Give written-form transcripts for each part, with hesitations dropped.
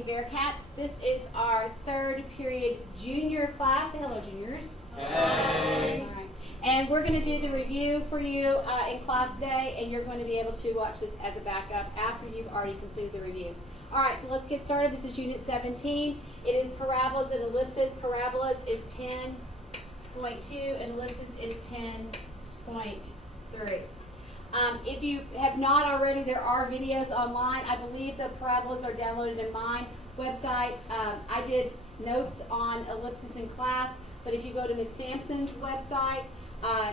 morning, Bearcats. This is our third period junior class. Say hello, juniors. Hey. All right. And we're going to do the review for you in class today, and you're going to be able to watch this as a backup after you've already completed the review. All right, so let's get started. This is Unit 17. It is parabolas and ellipses. Parabolas is 10.2, and ellipses is 10.3. If you have not already, there are videos online. I believe the parabolas are downloaded in my website. I did notes on ellipses in class, but if you go to Ms. Sampson's website,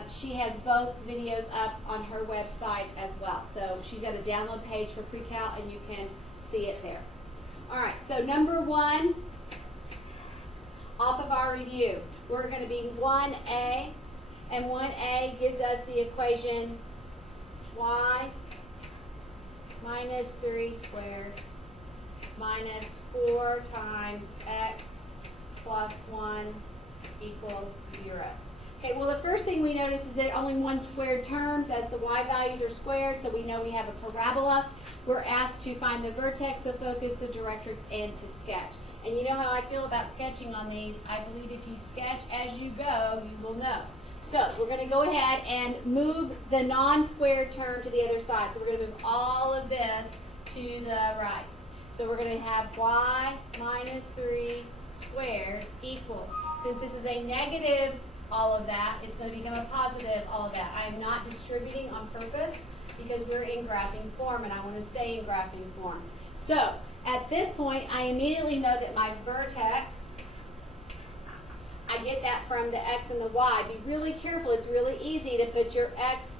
she has both videos up on her website as well. So she's got a download page for pre-cal, and you can see it there. All right, so number one, off of our review, we're going to be 1a, and 1a gives us the equation y minus 3 squared minus 4 times x plus 1 equals 0. Okay, well, the first thing we notice is that only one squared term, that's the y values are squared, so we know we have a parabola. We're asked to find the vertex, the focus, the directrix, and to sketch. And you know how I feel about sketching on these. I believe if you sketch as you go, you will know. So we're going to go ahead and move the non-squared term to the other side. So we're going to move all of this to the right. So we're going to have y minus 3 squared equals, since this is a negative all of that, it's going to become a positive all of that. I am not distributing on purpose because we're in graphing form and I want to stay in graphing form. So at this point, I immediately know that my vertex, I get that from the x and the y. Be really careful. It's really easy to put your x,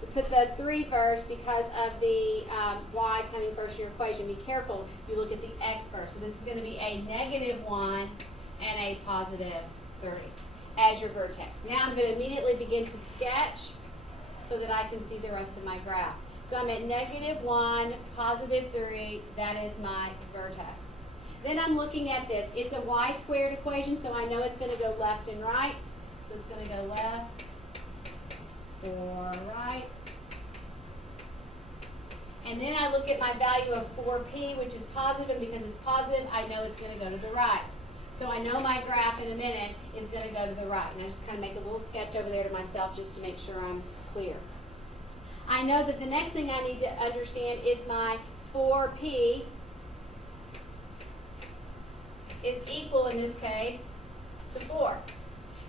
to put the 3 first because of the y coming first in your equation. Be careful. You look at the x first. So this is going to be a -1 and a positive 3 as your vertex. Now I'm going to immediately begin to sketch so that I can see the rest of my graph. So I'm at -1, positive 3. That is my vertex. Then I'm looking at this. It's a y squared equation, so I know it's going to go left and right. So it's going to go left or right. And then I look at my value of 4p, which is positive, and because it's positive, I know it's going to go to the right. So I know my graph in a minute is going to go to the right. And I just kind of make a little sketch over there to myself just to make sure I'm clear. I know that the next thing I need to understand is my 4p is equal, in this case, to 4.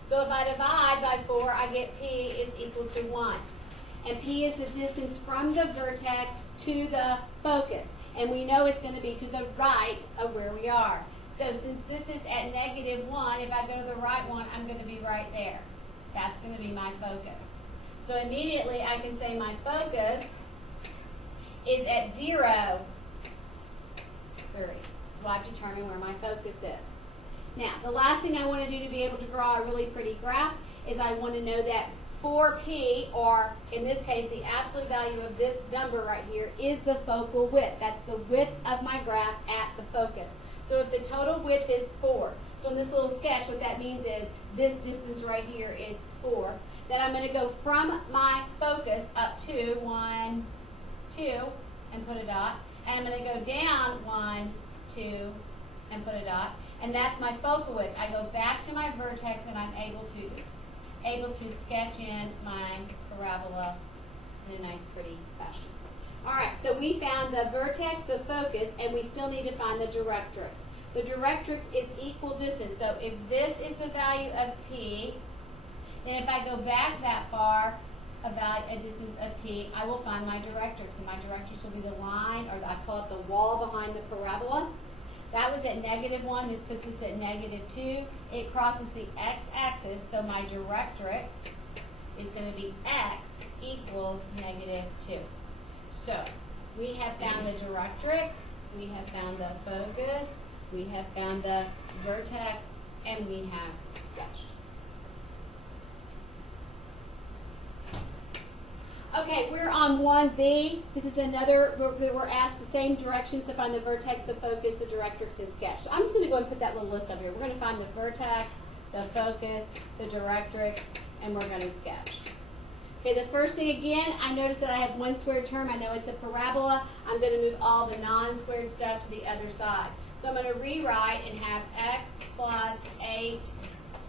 So if I divide by 4, I get p is equal to 1. And p is the distance from the vertex to the focus. And we know it's going to be to the right of where we are. So since this is at -1, if I go to the right one, I'm going to be right there. That's going to be my focus. So immediately I can say my focus is at 0, 3. So I've determined where my focus is. Now, the last thing I want to do to be able to draw a really pretty graph is I want to know that 4p, or in this case, the absolute value of this number right here, is the focal width. That's the width of my graph at the focus. So if the total width is 4, so in this little sketch, what that means is this distance right here is 4. Then I'm going to go from my focus up to 1, 2, and put a dot. And I'm going to go down 1, 2, and put a dot. And that's my focal width. I go back to my vertex, and I'm able to sketch in my parabola in a nice, pretty fashion. All right, so we found the vertex, the focus, and we still need to find the directrix. The directrix is equal distance. So if this is the value of p, then if I go back that far, a distance of p, I will find my directrix. And my directrix will be the line, or I call it the wall behind the parabola. That was at -1. This puts us at -2. It crosses the x-axis, so my directrix is going to be x equals -2. So we have found the directrix, we have found the focus, we have found the vertex, and we have sketched. Okay, we're on 1b. This is another, we're asked the same directions to find the vertex, the focus, the directrix, and sketch. So I'm just going to go and put that little list up here. We're going to find the vertex, the focus, the directrix, and we're going to sketch. Okay, the first thing again, I notice that I have one squared term. I know it's a parabola. I'm going to move all the non-squared stuff to the other side. So I'm going to rewrite and have x plus 8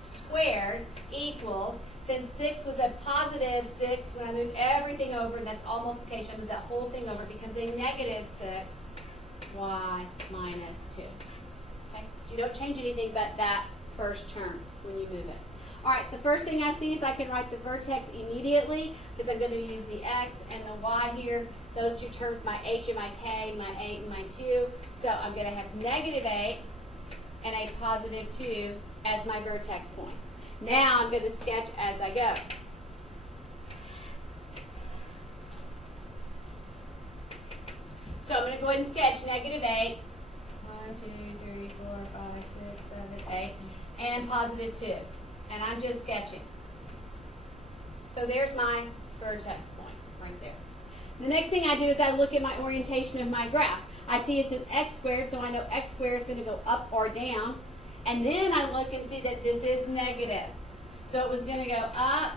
squared equals, since 6 was a positive 6, when I move everything over, and that's all multiplication, I move that whole thing over, it becomes a negative 6y minus 2. Okay? So you don't change anything but that first term when you move it. All right, the first thing I see is I can write the vertex immediately because I'm going to use the x and the y here. Those two terms, my h and my k, my 8 and my 2. So I'm going to have negative 8 and a positive 2 as my vertex point. Now I'm going to sketch as I go. So I'm going to go ahead and sketch negative 8. 1, 2, 3, 4, 5, 6, 7, 8. And positive 2. And I'm just sketching. So there's my vertex point right there. The next thing I do is I look at my orientation of my graph. I see it's an x squared, so I know x squared is going to go up or down. And then I look and see that this is negative. So it was going to go up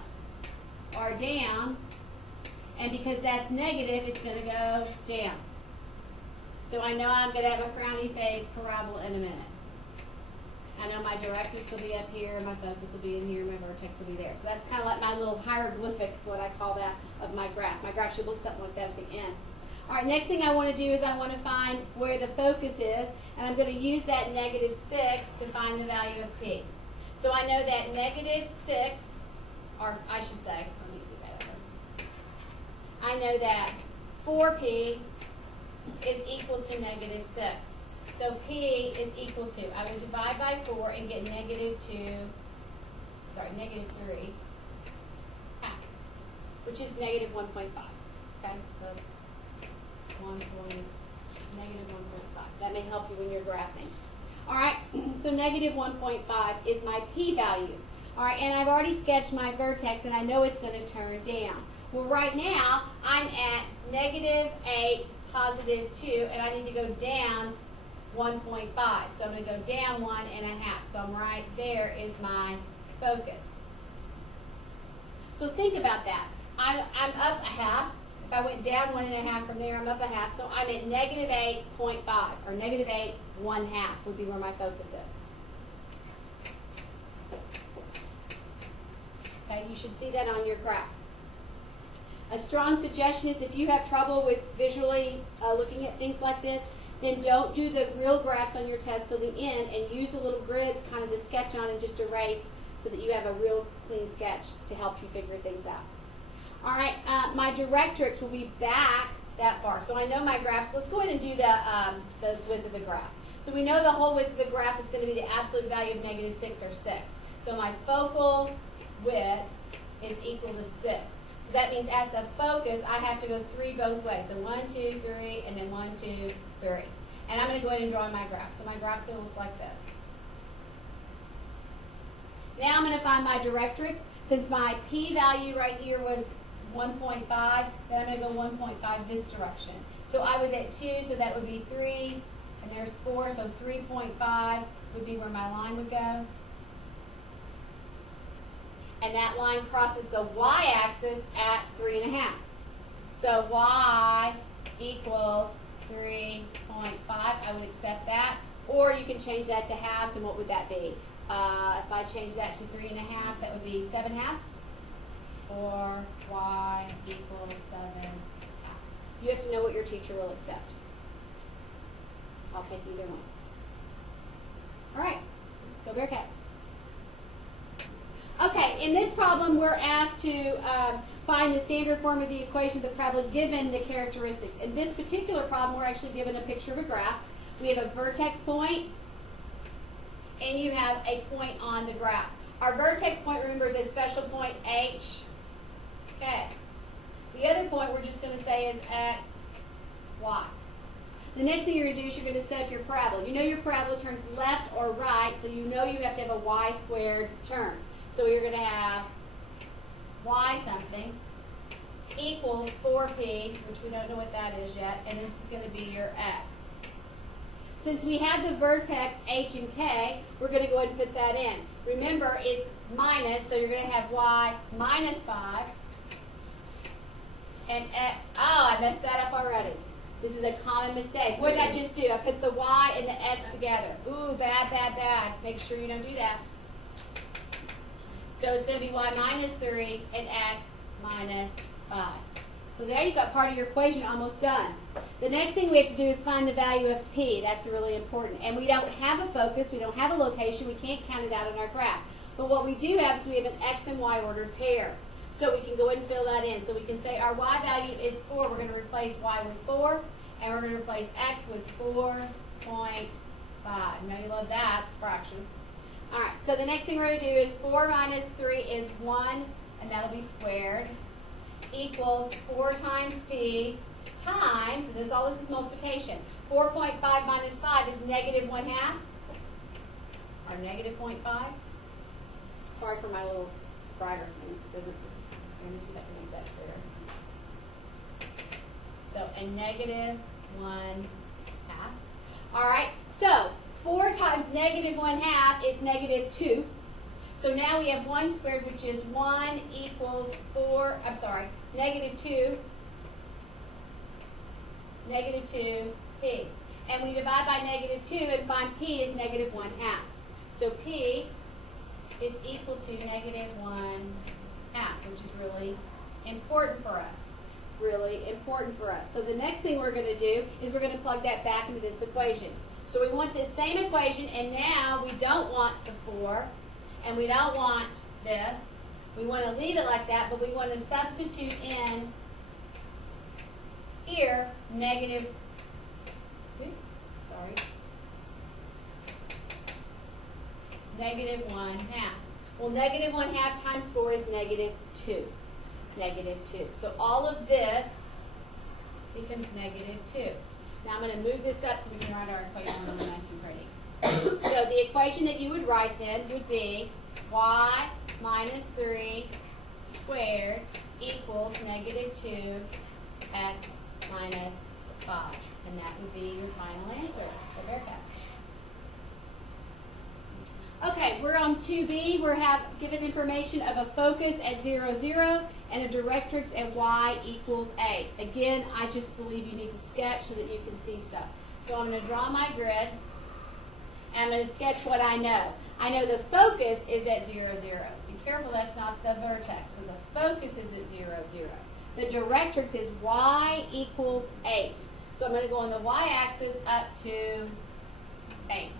or down. And because that's negative, it's going to go down. So I know I'm going to have a frowny face parabola in a minute. I know my Directrix will be up here, my focus will be in here, my vertex will be there. So that's kind of like my little hieroglyphics, what I call that, of my graph. My graph should look something like that at the end. All right, next thing I want to do is I want to find where the focus is, and I'm going to use that negative 6 to find the value of p. So I know that negative 6, or I should say, let me do that over. I know that 4p is equal to negative 6. So p is equal to, I would divide by 4 and get negative 3 half, which is negative 1.5. Okay, so it's negative 1.5. That may help you when you're graphing. All right, so negative 1.5 is my p value. All right, and I've already sketched my vertex, and I know it's going to turn down. Well, right now, I'm at negative 8, positive 2, and I need to go down 1.5. So I'm going to go down 1.5. So I'm right there is my focus. So think about that. I'm up a half. If I went down 1.5 from there, I'm up a half. So I'm at negative 8.5, or negative 8, 1/2 would be where my focus is. Okay, you should see that on your graph. A strong suggestion is if you have trouble with visually looking at things like this, then don't do the real graphs on your test till the end and use the little grids kind of to sketch on and just erase so that you have a real clean sketch to help you figure things out. All right, my Directrix will be back that far. So I know my graphs. Let's go ahead and do the width of the graph. So we know the whole width of the graph is going to be the absolute value of negative 6 or 6. So my focal width is equal to 6. So that means at the focus, I have to go 3 both ways. So 1, 2, 3, and then 1, 2, 3. And I'm going to go ahead and draw my graph. So my graph's going to look like this. Now I'm going to find my Directrix. Since my p value right here was 1.5, then I'm going to go 1.5 this direction. So I was at 2, so that would be 3, and there's 4, so 3.5 would be where my line would go. And that line crosses the y-axis at 3.5. So y equals 3.5. I would accept that. Or you can change that to halves, and what would that be? If I change that to 3.5, that would be 7 halves. Or y equals 7 halves. You have to know what your teacher will accept. I'll take either one. All right, go Bearcats. Okay, in this problem, we're asked to find the standard form of the equation of the parabola given the characteristics. In this particular problem, we're actually given a picture of a graph. We have a vertex point, and you have a point on the graph. Our vertex point, remember, is a special point H. Okay. The other point we're just going to say is X, Y. The next thing you're going to do is you're going to set up your parabola. You know your parabola turns left or right, so you know you have to have a y squared turn. So you're going to have y something equals 4p, which we don't know what that is yet, and this is going to be your x. Since we have the vertex h and k, we're going to go ahead and put that in. Remember, it's minus, so you're going to have y minus 5, and x, oh, I messed that up already. This is a common mistake. What did I just do? I put the y and the x together. Ooh, bad, bad, bad. Make sure you don't do that. So it's going to be y minus 3 and x minus 5. So there you've got part of your equation almost done. The next thing we have to do is find the value of p. That's really important. And we don't have a focus. We don't have a location. We can't count it out on our graph. But what we do have is we have an x and y ordered pair. So we can go ahead and fill that in. So we can say our y value is 4. We're going to replace y with 4. And we're going to replace x with 4.5. Now you love that. It's a fraction. All right. So the next thing we're going to do is 4 minus 3 is 1. And that'll be squared. Equals 4 times p times, and all this is multiplication. 4.5 minus 5 is negative 1/2, or negative 0.5. Sorry for my little brighter thing. Let me see if I can make that clearer. So a negative 1/2. All right. So 4 times negative 1/2 is negative 2. So now we have 1 squared, which is 1 equals 4, negative 2p. And we divide by negative 2 and find p is negative 1/2. So p is equal to negative 1/2, which is really important for us. Really important for us. So the next thing we're going to do is we're going to plug that back into this equation. So we want this same equation, and now we don't want the 4. And we don't want this. We want to leave it like that, but we want to substitute in here negative 1/2. Well, negative 1/2 times 4 is negative 2. Negative 2. So all of this becomes negative 2. Now I'm going to move this up so we can write our equation really nice and pretty. So the equation that you would write then would be y minus 3 squared equals negative 2x minus 5. And that would be your final answer for Bearcats. Okay, we're on 2B. We're given information of a focus at 0, 0 and a directrix at y equals 8. Again, I just believe you need to sketch so that you can see stuff. So I'm going to draw my grid. And I'm going to sketch what I know. I know the focus is at 0, 0. Be careful, that's not the vertex. So the focus is at 0, 0. The directrix is y equals 8. So I'm going to go on the y-axis up to 8.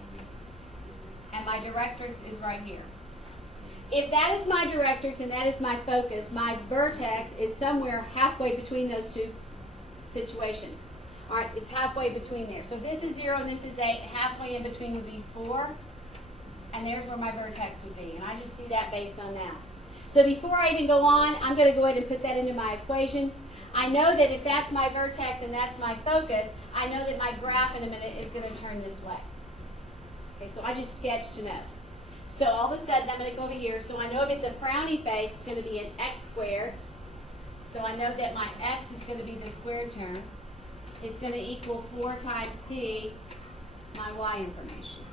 And my directrix is right here. If that is my directrix and that is my focus, my vertex is somewhere halfway between those two situations. All right, it's halfway between there. So this is 0 and this is 8. Halfway in between would be 4. And there's where my vertex would be. And I just see that based on that. So before I even go on, I'm going to go ahead and put that into my equation. I know that if that's my vertex and that's my focus, I know that my graph in a minute is going to turn this way. Okay, so I just sketched to know. So all of a sudden, I'm going to go over here. So I know if it's a frowny face, it's going to be an x squared. So I know that my x is going to be the squared term. It's going to equal 4 times p, my y information.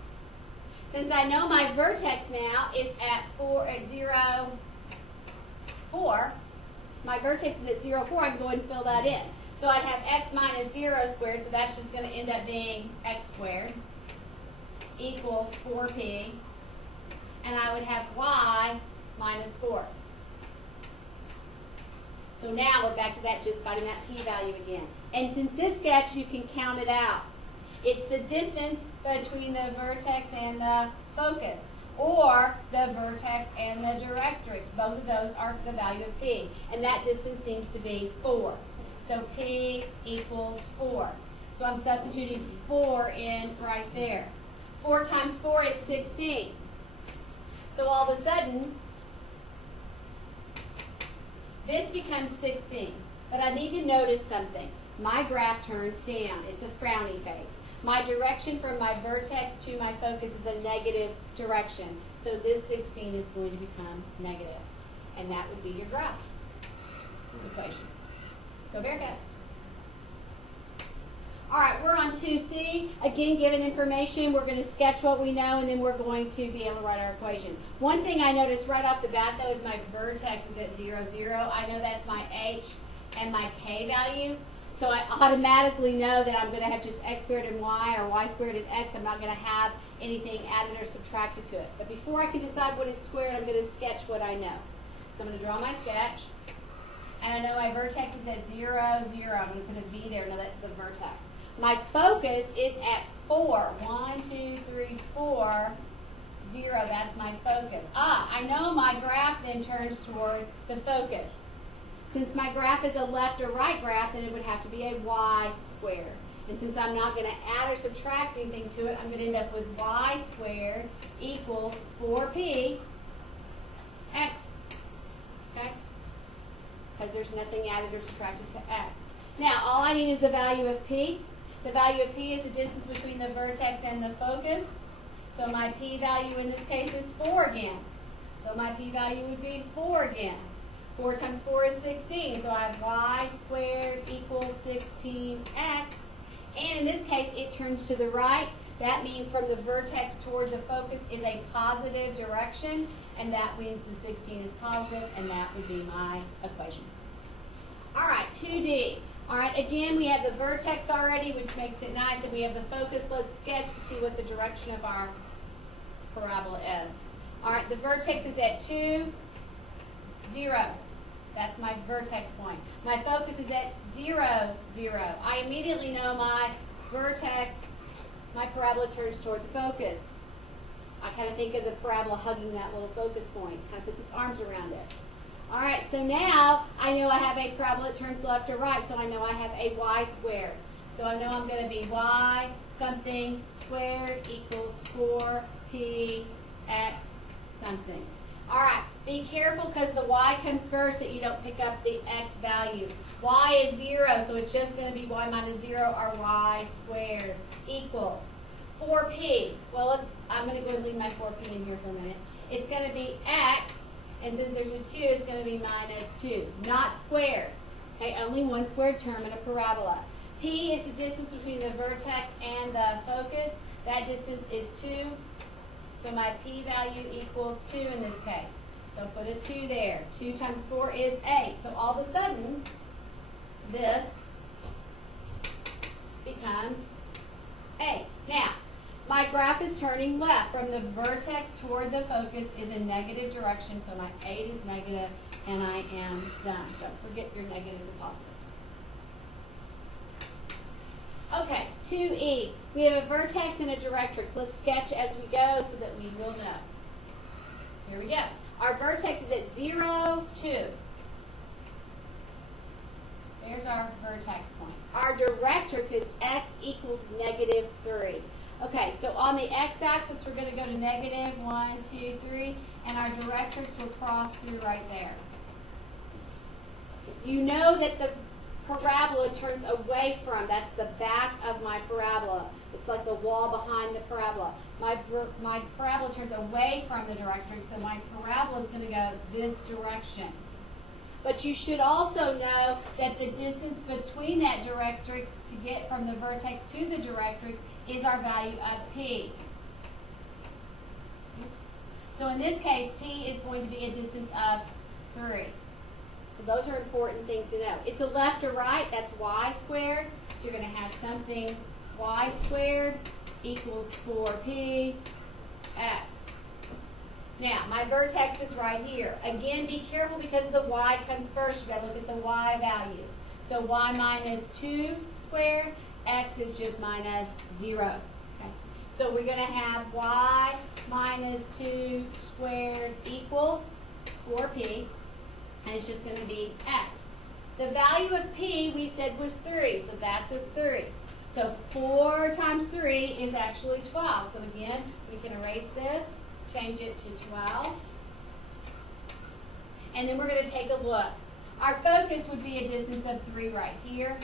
Since I know my vertex now is at 0, 4, my vertex is at 0, 4, I can go ahead and fill that in. So I'd have x minus 0 squared, so that's just going to end up being x squared equals 4p. And I would have y minus 4. So now we're back to that, just finding that p-value again. And since this sketch, you can count it out. It's the distance between the vertex and the focus, or the vertex and the directrix. Both of those are the value of p. And that distance seems to be 4. So p equals 4. So I'm substituting 4 in right there. 4 times 4 is 16. So all of a sudden, this becomes 16. But I need to notice something. My graph turns down. It's a frowny face. My direction from my vertex to my focus is a negative direction. So this 16 is going to become negative. And that would be your graph equation. Go Bearcats. All right, we're on 2C. Again, given information, we're going to sketch what we know, and then we're going to be able to write our equation. One thing I noticed right off the bat, though, is my vertex is at 0, 0. I know that's my H and my K value. So I automatically know that I'm going to have just x squared and y, or y squared and x. I'm not going to have anything added or subtracted to it. But before I can decide what is squared, I'm going to sketch what I know. So I'm going to draw my sketch. And I know my vertex is at 0, 0. I'm going to put a V there. No, that's the vertex. My focus is at 4. 1, 2, 3, 4, 0. That's my focus. I know my graph then turns toward the focus. Since my graph is a left or right graph, then it would have to be a y squared. And since I'm not going to add or subtract anything to it, I'm going to end up with y squared equals 4p x. Okay? Because there's nothing added or subtracted to x. Now, all I need is the value of p. The value of p is the distance between the vertex and the focus. So my p value in this case is 4 again. So my p value would be 4 again. 4 times 4 is 16. So I have y squared equals 16x. And in this case, it turns to the right. That means from the vertex toward the focus is a positive direction. And that means the 16 is positive, and that would be my equation. All right, 2D. All right, again, we have the vertex already, which makes it nice, and we have the focus. Let's sketch to see what the direction of our parabola is. All right, the vertex is at 2, 0. That's my vertex point. My focus is at 0, 0. I immediately know my vertex, my parabola turns toward the focus. I kind of think of the parabola hugging that little focus point. Kind of puts its arms around it. All right, so now I know I have a parabola that turns left or right, so I know I have a y squared. So I know I'm going to be y something squared equals 4p x something. All right, be careful because the y comes first that you don't pick up the x value. Y is 0, so it's just going to be y minus 0 or y squared equals 4p. Well, I'm going to go ahead and leave my 4p in here for a minute. It's going to be x, and since there's a 2, it's going to be minus 2, not squared. Okay, only one squared term in a parabola. P is the distance between the vertex and the focus. That distance is 2. So my p value equals 2 in this case. So put a 2 there. 2 times 4 is 8. So all of a sudden, this becomes 8. Now, my graph is turning left. From the vertex toward the focus is a negative direction. So my 8 is negative, and I am done. Don't forget your negatives and positives. Okay, 2E. We have a vertex and a directrix. Let's sketch as we go so that we will know. Here we go. Our vertex is at 0, 2. There's our vertex point. Our directrix is x equals negative 3. Okay, so on the x-axis, we're going to go to negative 1, 2, 3, and our directrix will cross through right there. You know that the parabola turns away from, that's the back of my parabola. It's like the wall behind the parabola. My parabola turns away from the directrix, so my parabola is going to go this direction. But you should also know that the distance between that directrix to get from the vertex to the directrix is our value of p. Oops. So in this case, p is going to be a distance of 3. So those are important things to know. It's a left or right, that's y squared. So you're going to have something y squared equals 4p x. Now, my vertex is right here. Again, be careful because the y comes first. You've got to look at the y value. So y minus 2 squared, x is just minus 0. Okay. So we're going to have y minus 2 squared equals 4p. And it's just going to be x. The value of p we said was 3, so that's a 3. So 4 times 3 is actually 12. So again, we can erase this, change it to 12. And then we're going to take a look. Our focus would be a distance of 3 right here.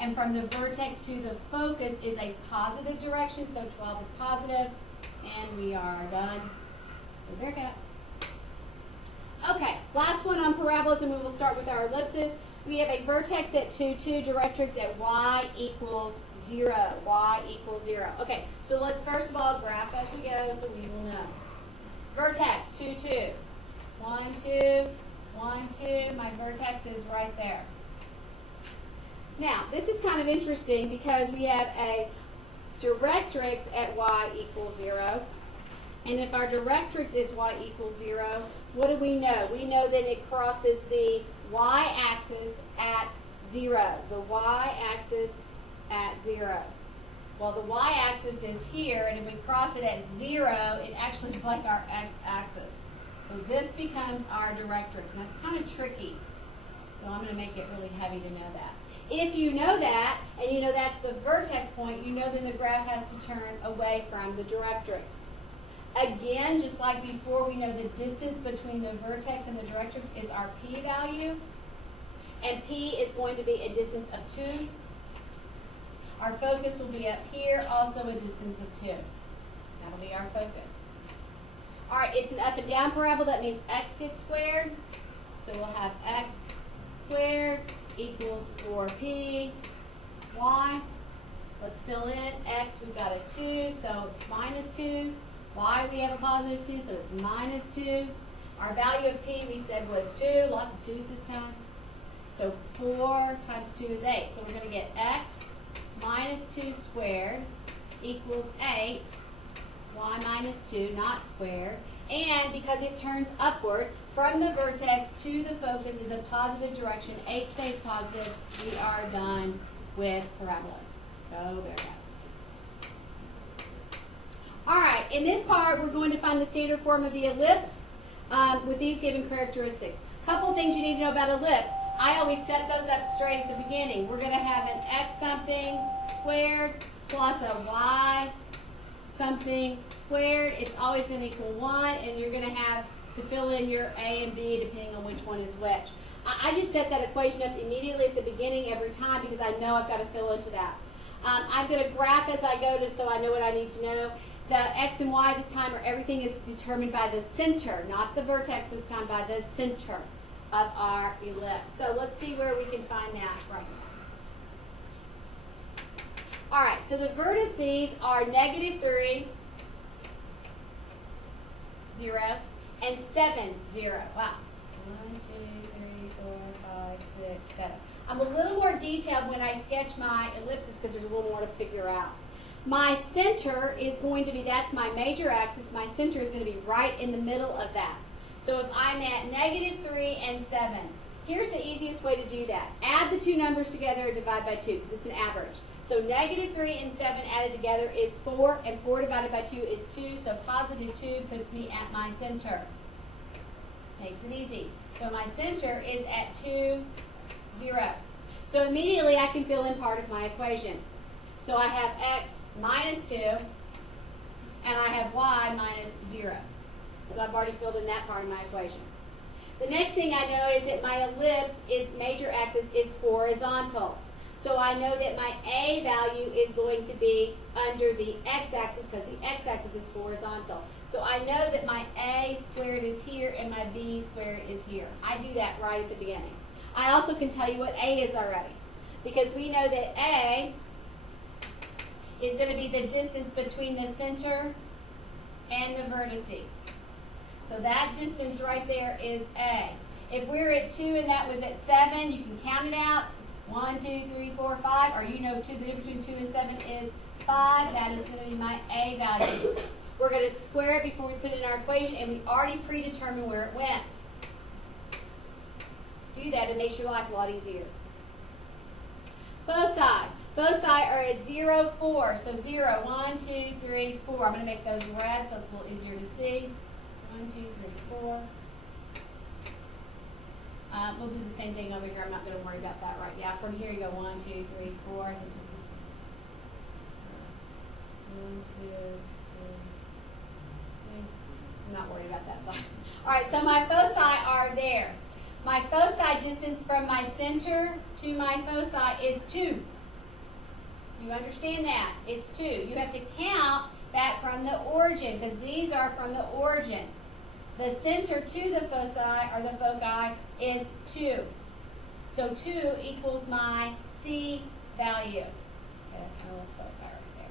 And from the vertex to the focus is a positive direction, so 12 is positive. And we are done with Bearcats. Okay, last one on parabolas, and we will start with our ellipses. We have a vertex at 2, 2, directrix at y equals 0. Y equals 0. Okay, so let's first of all graph as we go so we will know. Vertex, 2, 2. 1, 2, 1, 2. My vertex is right there. Now, this is kind of interesting because we have a directrix at y equals 0. And if our directrix is y equals 0, what do we know? We know that it crosses the y-axis at 0. The y-axis at 0. Well, the y-axis is here, and if we cross it at 0, it actually is like our x-axis. So this becomes our directrix, and that's kind of tricky. So I'm going to make it really heavy to know that. If you know that, and you know that's the vertex point, you know then the graph has to turn away from the directrix. Again, just like before, we know the distance between the vertex and the directrix is our p-value. And p is going to be a distance of 2. Our focus will be up here, also a distance of 2. That'll be our focus. All right, it's an up and down parabola. That means x gets squared. So we'll have x squared equals 4p y. Let's fill in. X, we've got a 2, so minus 2. Y, we have a positive 2, so it's minus 2. Our value of p, we said, was 2. Lots of 2's this time. So 4 times 2 is 8. So we're going to get x minus 2 squared equals 8. Y minus 2, not squared. And because it turns upward, from the vertex to the focus is a positive direction. 8 stays positive. We are done with parabolas. Go Bearcats. All right, in this part, we're going to find the standard form of the ellipse with these given characteristics. Couple things you need to know about ellipse. I always set those up straight at the beginning. We're going to have an x something squared plus a y something squared. It's always going to equal 1, and you're going to have to fill in your a and b depending on which one is which. I just set that equation up immediately at the beginning every time because I know I've got to fill into that. I'm going to graph as I go so I know what I need to know. The x and y this time, or everything is determined by the center, not the vertex this time, by the center of our ellipse. So let's see where we can find that right now. All right, so the vertices are -3, 0, and 7, 0. Wow. 1, 2, 3, 4, 5, 6, 7. I'm a little more detailed when I sketch my ellipses because there's a little more to figure out. My center is going to be, that's my major axis, my center is going to be right in the middle of that. So if I'm at -3 and 7, here's the easiest way to do that. Add the two numbers together and divide by 2 because it's an average. So -3 and 7 added together is 4, and 4 divided by 2 is 2, so positive 2 puts me at my center. Makes it easy. So my center is at 2, 0. So immediately I can fill in part of my equation. So I have x minus 2, and I have y minus 0. So I've already filled in that part of my equation. The next thing I know is that my ellipse is major axis is horizontal. So I know that my a value is going to be under the x-axis because the x-axis is horizontal. So I know that my a squared is here and my b squared is here. I do that right at the beginning. I also can tell you what a is already because we know that a is going to be the distance between the center and the vertice. So that distance right there is a. If we're at 2 and that was at 7, you can count it out. 1, 2, 3, 4, 5, or you know the difference between 2 and 7 is 5. That is going to be my a value. We're going to square it before we put it in our equation, and we already predetermined where it went. Do that, it makes your life a lot easier. Foci. Foci are at 0, 4. So 0, 1, 2, 3, 4. I'm going to make those red so it's a little easier to see. 1, 2, 3, 4. We'll do the same thing over here. I'm not going to worry about that right now. From here you go 1, 2, 3, 4. I think this is 1, 2, 3. I'm not worried about that side. All right, so my foci are there. My foci distance from my center to my foci is 2. You understand that? It's 2. You have to count that from the origin because these are from the origin. The center to the foci, or the foci, is 2. So 2 equals my C value. Okay,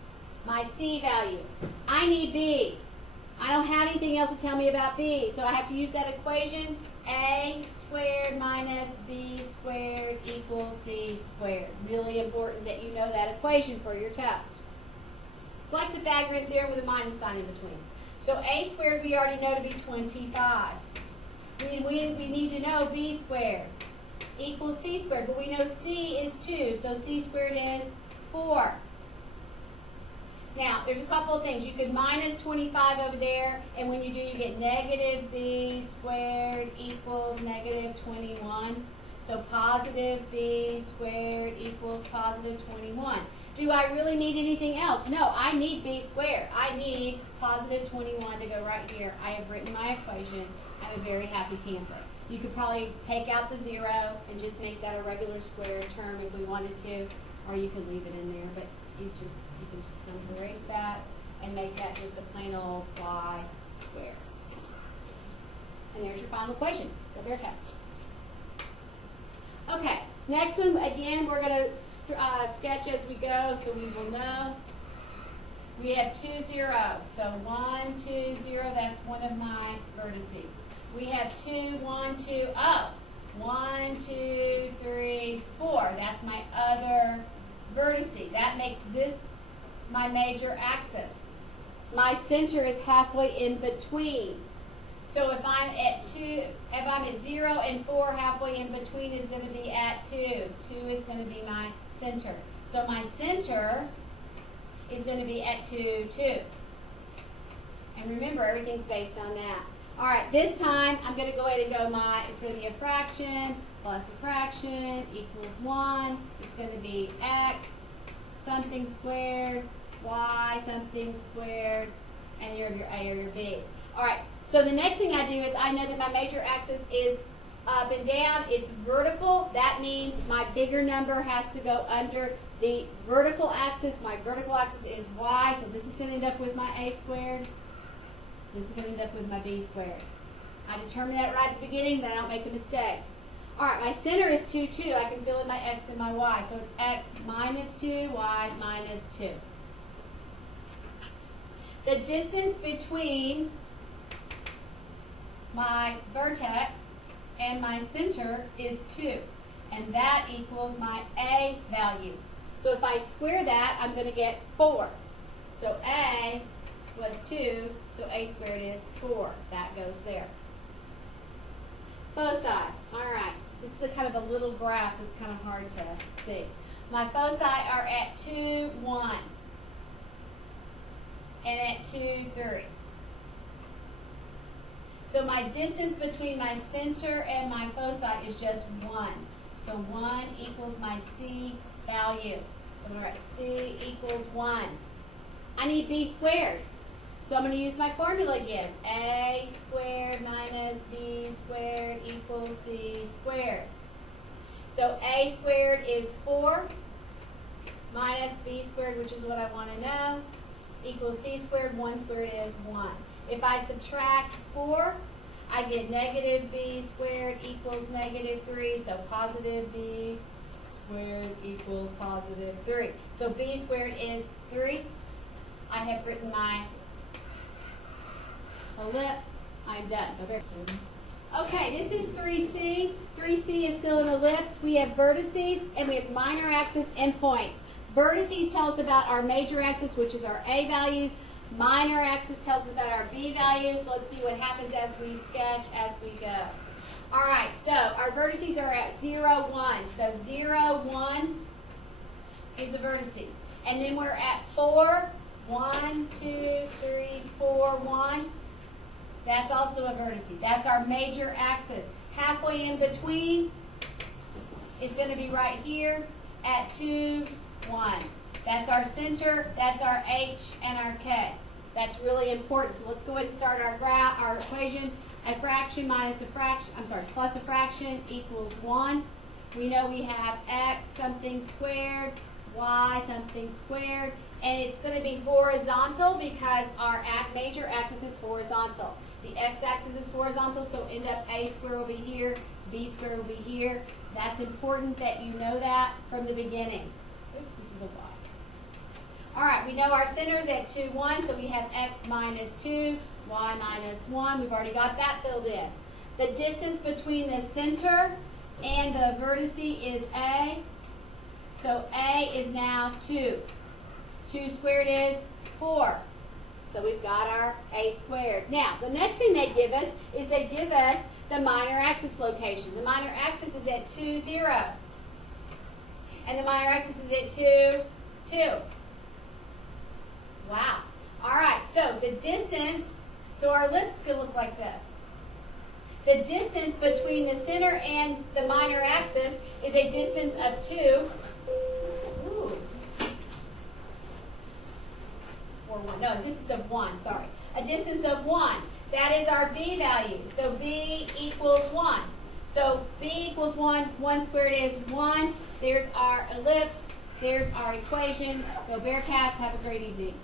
my C value. I need B. I don't have anything else to tell me about B, so I have to use that equation, A squared minus B squared equals C squared. Really important that you know that equation for your test. It's like Pythagorean theorem with a minus sign in between. So A squared we already know to be 25. We need to know B squared equals C squared, but we know C is 2, so C squared is 4. Now, there's a couple of things. You could minus 25 over there, and when you do, you get negative B squared equals negative 21. So positive B squared equals positive 21. Do I really need anything else? No, I need B squared. I need positive 21 to go right here. I have written my equation. I'm a very happy camper. You could probably take out the 0 and just make that a regular square term if we wanted to, or you can leave it in there, but it's just, you can just kind of erase that and make that just a plain old y squared. And there's your final equation. Go Bearcats. Okay, next one, again, we're going to sketch as we go so we will know. We have 2 zeros. So 1, 2, 0, that's one of my vertices. We have 2, 1, 2, oh, 1, 2, 3, 4. That's my other vertice. That makes this my major axis. My center is halfway in between. So if I'm at 0 and 4, halfway in between is going to be at 2. 2 is going to be my center. So my center is going to be at 2, 2. And remember, everything's based on that. All right, this time I'm going to go ahead and go it's going to be a fraction plus a fraction equals 1. It's going to be x something squared, y something squared, and you have your A or your B. All right, so the next thing I do is I know that my major axis is up and down. It's vertical. That means my bigger number has to go under the vertical axis. My vertical axis is y, so this is going to end up with my A squared. This is going to end up with my B squared. I determine that right at the beginning, then I don't make a mistake. All right, my center is 2, 2. I can fill in my x and my y. So it's x minus 2, y minus 2. The distance between my vertex and my center is 2. And that equals my A value. So if I square that, I'm going to get 4. So A was 2, so A squared is 4. That goes there. Foci. All right. This is a kind of a little graph, so it's kind of hard to see. My foci are at 2, 1. And at 2, 3. So my distance between my center and my foci is just 1. So 1 equals my C value. So I'm going to write C equals 1. I need B squared. So I'm going to use my formula again. A squared minus B squared equals C squared. So A squared is 4 minus B squared, which is what I want to know, equals C squared. 1 squared is 1. If I subtract 4, I get negative B squared equals negative 3. So positive B squared equals positive 3. So B squared is 3. I have written my ellipse. I'm done. Okay, this is 3C. 3C is still an ellipse. We have vertices and we have minor axis endpoints. Vertices tell us about our major axis, which is our A values. Minor axis tells us about our B values. Let's see what happens as we sketch as we go. All right, so our vertices are at 0, 1. So 0, 1 is a vertice. And then we're at 4. 1, 2, 3, 4, 1. That's also a vertice. That's our major axis. Halfway in between is going to be right here at 2, 1. That's our center, that's our H, and our K. That's really important. So let's go ahead and start our equation. A fraction minus a fraction, plus a fraction equals 1. We know we have x something squared, y something squared, and it's going to be horizontal because our major axis is horizontal. The x-axis is horizontal, so end up A squared will be here, B squared will be here. That's important that you know that from the beginning. Oops, this is a y. All right, we know our center is at 2, 1, so we have x minus 2, y minus 1. We've already got that filled in. The distance between the center and the vertex is A. So A is now 2. 2 squared is 4. So we've got our A squared. Now, the next thing they give us is they give us the minor axis location. The minor axis is at 2, 0. And the minor axis is at 2, 2. Wow. All right, so the distance, so our ellipse is going to look like this. The distance between the center and the minor axis is a distance of 2. Ooh. Or 1. No, a distance of 1, sorry. A distance of 1. That is our B value. So B equals 1. So B equals 1. 1 squared is 1. There's our ellipse. There's our equation. Go Bearcats. Have a great evening.